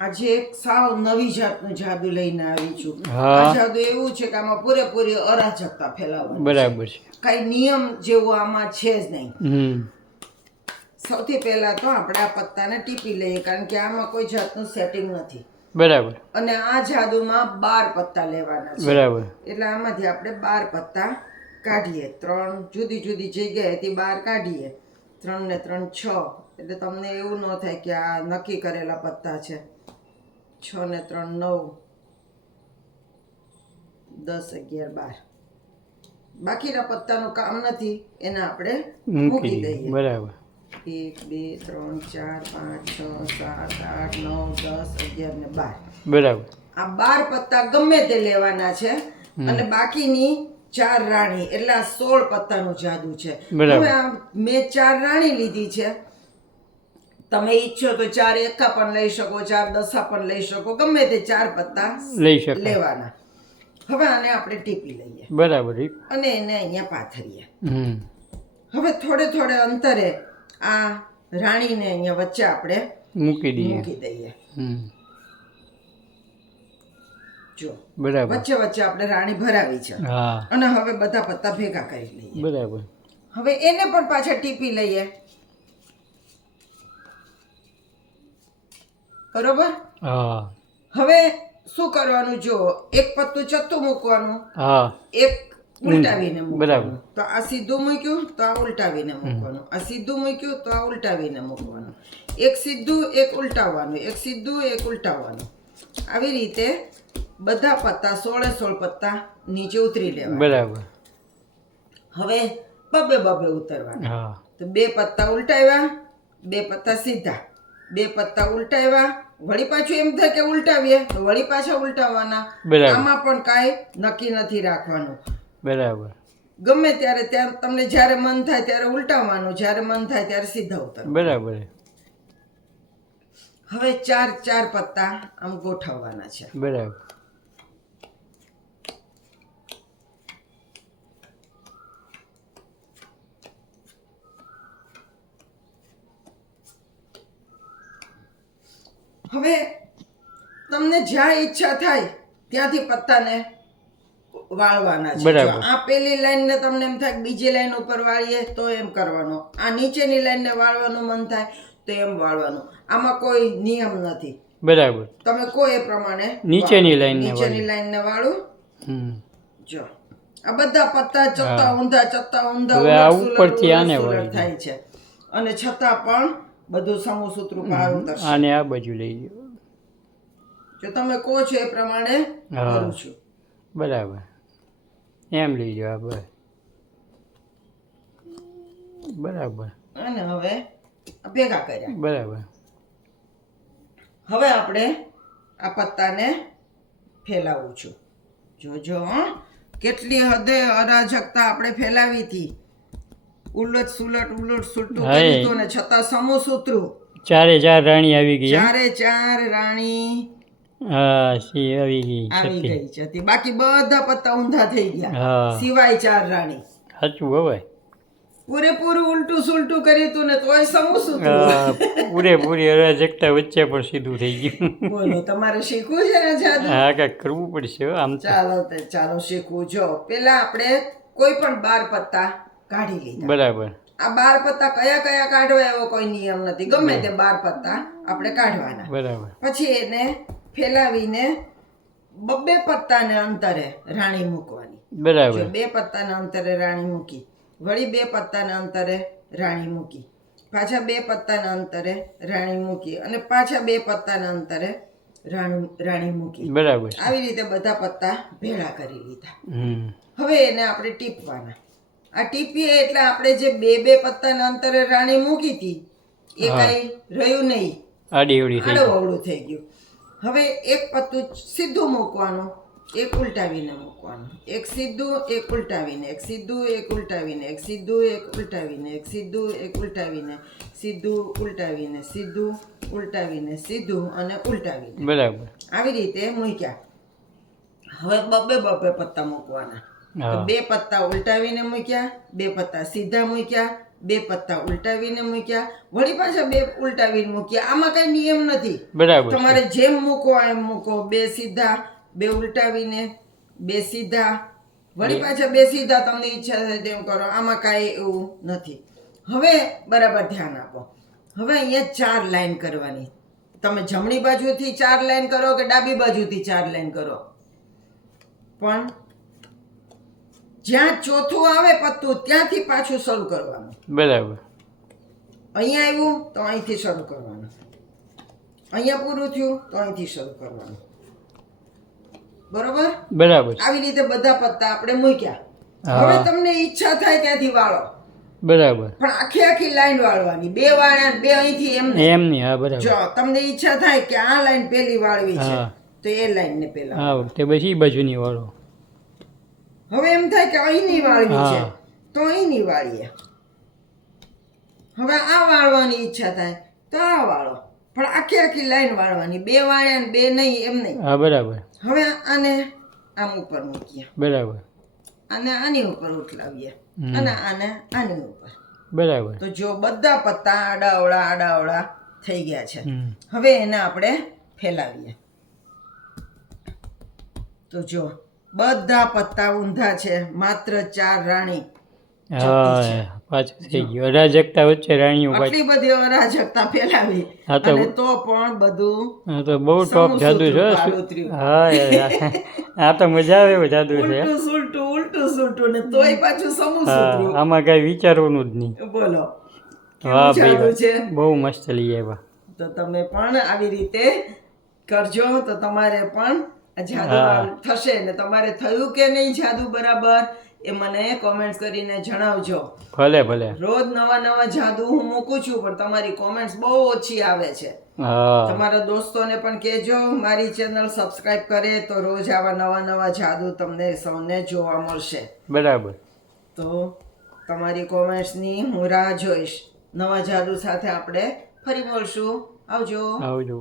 આજે એક સાવ નવી જાતનું જાદુ લઈને આવી છું. આ જાદુ એવું છે કે આમાં પૂરેપૂરી અરાજકતા ફેલાવવાની. બરાબર છે. કઈ નિયમ જેવું આમાં છે જ નહીં. સૌથી પહેલા તો આપણે આ પત્તાને ટીપી લઈએ, કારણ કે આમાં કોઈ જાતનું સેટિંગ નથી. બરાબર. અને આ જાદુમાં 12 પત્તા લેવાના છે. બરાબર. એટલે આમાંથી આપણે 12 પત્તા કાઢીએ. 3 જુદી જુદી જગ્યાએથી 12 કાઢીએ. 3 ને 3 6, એટલે તમને એવું ન થાય કે આ નક્કી કરેલા પત્તા છે. 6 ને 3 9, 10 11 12. બાકીના પત્તાનું કામ નથી, એને આપણે મૂકી દઈએ. બરાબર. 1 2 3 4 5 6 7 8 9 10 11 ને 12. બરાબર. આ 12 પત્તા ગમે તે લેવાના છે, અને બાકીની 4 રાણી, એટલે આ 16 પત્તાનું જાદુ છે. હવે આ મેં 4 રાણી લીધી છે. તમે ઈચ્છો તો 4 એકા પણ લઈ શકો, 4 દસા પણ લઈ શકો, ગમે તે 4 પત્તા લઈ શકો લેવાના. હવે આને આપણે ટીપી લઈએ. બરાબર. અને એને અહીંયા પાથરીએ. હવે થોડે થોડે અંતરે આ રાણીને અહીંયા વચ્ચે આપણે મૂકી દઈએ. જો બરાબર. વચ્ચે વચ્ચે આપણે રાણી ભરાવી છે. અને હવે બધા પત્તા ભેગા કરી લઈએ. બરાબર. હવે એને પણ પાછા ટીપી લઈએ. બરોબર. હવે શું કરવાનું, જો એક પત્તું ચત્તું મૂકવાનું, એક ઉલટાવીને મૂકવાનું. તો આ સીધું મૂક્યું તો આ ઉલટાવીને મૂકવાનું, આ સીધું મૂક્યું તો આ ઉલટાવીને મૂકવાનું, એક સીધું એક ઉલટાવવાનું, એક સીધું એક ઉલટાવવાનું. આવી રીતે બધા પત્તા 16 પત્તા નીચે ઉતરી લેવા. બરાબર. હવે બબે ઉતરવાના. તો 2 પત્તા ઉલટાવ્યા, 2 પત્તા સીધા, 2 પત્તા ઉલટાવ્યા, વળી પાછું એમ થાય કે ઉલટાવીએ તો વળી પાછા ઉલટાવવાના. આમાં પણ કાંઈ નક્કી નથી રાખવાનું. બરાબર. ગમે ત્યારે તમને જ્યારે મન થાય ત્યારે ઉલટાવવાનું, જ્યારે મન થાય ત્યારે સીધા ઉતરવાનું. બરાબર. હવે 4 પત્તા આમ ગોઠવવાના છે. બરાબર. હવે તમને જ્યાં ઈચ્છા થાય ત્યાંથી પત્તાને વાળવાના છે. આ પેલી લાઈન ને તમને એમ થાય બીજી લાઈન ઉપર વાળીએ તો એમ કરવાનો, આ નીચેની લાઈન ને વાળવાનું મન થાય તો એમ વાળવાનું. આમાં કોઈ નિયમ નથી. બરાબર. તમે કોઈ એ પ્રમાણે નીચેની લાઈન ને વાળું. જો આ બધા પત્તા ચત્તા ઊંધા ઉપરથી આને થાય છે, અને છતાં પણ બધું સમૂહસૂત્રું પાર આને આ બાજુ લઈ ગયો. જો તમે કહો છો એ પ્રમાણે કરું છું. બરાબર. એમ લઈ જાઓ. બસ. બરાબર. અને હવે ભેગા કર્યા. બરાબર. હવે આપણે આ પત્તાને ફેલાવું છું. જોજો કેટલી હદે અરાજકતા આપણે ફેલાવી હતી. ઉલટ સુલટું કર્યું ને છતાં સમૂહસૂત્રું. 4 રાણી આવી ગઈ. 4 રાણી આવી ગઈ છે. બાકી બધા પત્તા ઊંધા થઈ ગયા, સિવાય 4 રાણી. સાચું. હવે પૂરેપૂરું ઉલટું સુલટું કર્યું તું ને તોય સમૂહસૂત્રું. પૂરેપૂરી અરાજકતા વચ્ચે પણ સીધું થઈ ગયું. બોલો, તમારે શીખવું છે ને જાદુ? હા, કાંઈક કરવું પડશે આમ. ચાલો શીખવું. જો પેલા આપણે કોઈ પણ 12 પત્તા કાઢી લીધા. બરાબર. આ 12 પત્તા કયા કાઢવા એવો કોઈ નિયમ નથી. ગમે તે 12 પત્તા આપણે કાઢવાના. બરાબર. પછી એને ફેલાવીને 2 પત્તાને અંતરે રાણી મૂકવાની. બરાબર. 2 પત્તાના અંતરે રાણી મૂકી, વળી 2 પત્તાના અંતરે રાણી મૂકી, પાછા 2 પત્તાના અંતરે રાણી મૂકી, અને પાછા 2 પત્તાના અંતરે રાણી મૂકી. બરાબર. આવી રીતે બધા પત્તા ભેળા કરી લીધા. હવે એને આપણે ટીપવાના. આ ટીપીએ એટલે આપણે જે 2 પત્તાના અંતરે રાણી મૂકી હતી એ કઈ રહ્યું નહીં, આડું થઈ ગયું. હવે એક પત્તું સીધું મૂકવાનું, એક ઉલટાવીને મૂકવાનું, એક સીધું એક ઉલટાવીને, એક સીધું એક ઉલટાવીને, એક સીધું એક ઉલટાવીને, એક સીધું એક ઉલટાવીને, સીધું ઉલટાવીને, સીધું ઉલટાવીને, સીધું અને ઉલટાવીને. બરાબર. આવી રીતે મૂક્યા. હવે 2 પત્તા મૂકવાના. 2 પત્તા ઉલટાવીને મૂક્યા, 2 પત્તા સીધા મૂક્યા, 2 પત્તા ઉલટાવીને મૂક્યા, વળી પાછા 2 ઉલટાવીને મૂક્યા. આમાં કઈ નિયમ નથી. બરાબર છે. તમારે જેમ મૂકો એમ મૂકો. 2 સીધા, 2 ઉલટાવીને, 2 સીધા, વળી પાછા 2 સીધા, તમને ઈચ્છા થાય તેમ કરો. આમાં કાંઈ એવું નથી. હવે બરાબર ધ્યાન આપો. હવે અહીંયા 4 લાઈન કરવાની. તમે જમણી બાજુથી 4 લાઈન કરો કે ડાબી બાજુથી 4 લાઈન કરો, પણ જ્યાં ચોથું આવે પત્તું ત્યાંથી પાછું શરૂ કરવાનું. બરાબર. અહીંયા આવ્યું તો અહીંથી શરૂ કરવાનું, અહીંયા પૂરું થયું તો અહીંથી શરૂ કરવાનું. બરોબર? બરાબર. આવી રીતે બધા પત્તા આપણે મૂક્યા. હા. હવે તમને ઈચ્છા થાય ત્યાંથી વાળો, બરાબર. પણ આખી લાઈન વાળવાની. 2 વાળ્યા, 2 અહીંથી એમ નહીં. એમ નહીં. હા બરાબર. જો તમને ઈચ્છા થાય કે આ લાઈન પેલી વાળવી છે, હા. તો એ લાઈન ને પેલા. હા તે પછી ઈ બાજુની વાળો. હવે એમ થાય કે અહીંની વાળવી છે, હા. તો અહીંની વાળીએ. હવે આ વાળવાની ઈચ્છા થાય તો આ વાળો, પણ આખી લાઈન વાળવાની. 2 વાળ્યા ને 2 નહીં એમ નહીં. હા બરાબર. હવે આને આમ ઉપર મૂકીએ, બરાબર. અને આની ઉપર ઉઠલાવીએ, અને આને આની ઉપર. બરાબર. તો જો બધા પત્તા આડાઅવળા થઈ ગયા છે. હમ. હવે એને આપણે ફેલાવીએ. તો જો બધા પત્તા ઊંધા છે, માત્ર 4 રાણી. હા પાછું થઈ ગયું. અરાજકતા વચ્ચે રાણીઓ પાછી. આટલી બધી અરાજકતા ફેલાવી, હા તો- અને તો પણ બધું હા તો બહુ ટોપ જાદુ છે. સારું ઉતર્યું. હા યાર. આ તો મજા આવે એવું જાદુ છે. ઉલટું સુલટું ને તોય પાછું સમૂહ હા સૂત્રું. આમાં કઈ વિચારવાનું જ નહીં. બોલો વાહ કેવું જાદુ ભાઈ છે. બહુ મસ્ત લઈ આવ્યા. તો તમે પણ આવી રીતે કરજો, તો તમારે પણ જાદુ હા. થશે. ને તમારે થયું કે નહીં જાદુ બરાબર, એ મને કોમેન્ટ્સ કરીને જણાવજો. ભલે ભલે. રોજ નવા જાદુ હું મૂકું છું, પણ તમારી કોમેન્ટ્સ બહુ ઓછી આવે છે. હા તમારા દોસ્તોને પણ કહેજો મારી ચેનલ સબસ્ક્રાઇબ કરે, તો રોજ આવા નવા જાદુ તમને સૌને જોવા મળશે. બરાબર. તો તમારી કોમેન્ટ્સની હું રાહ જોઈશ. નવા જાદુ સાથે આપણે ફરી મળશું. આવજો. આવજો.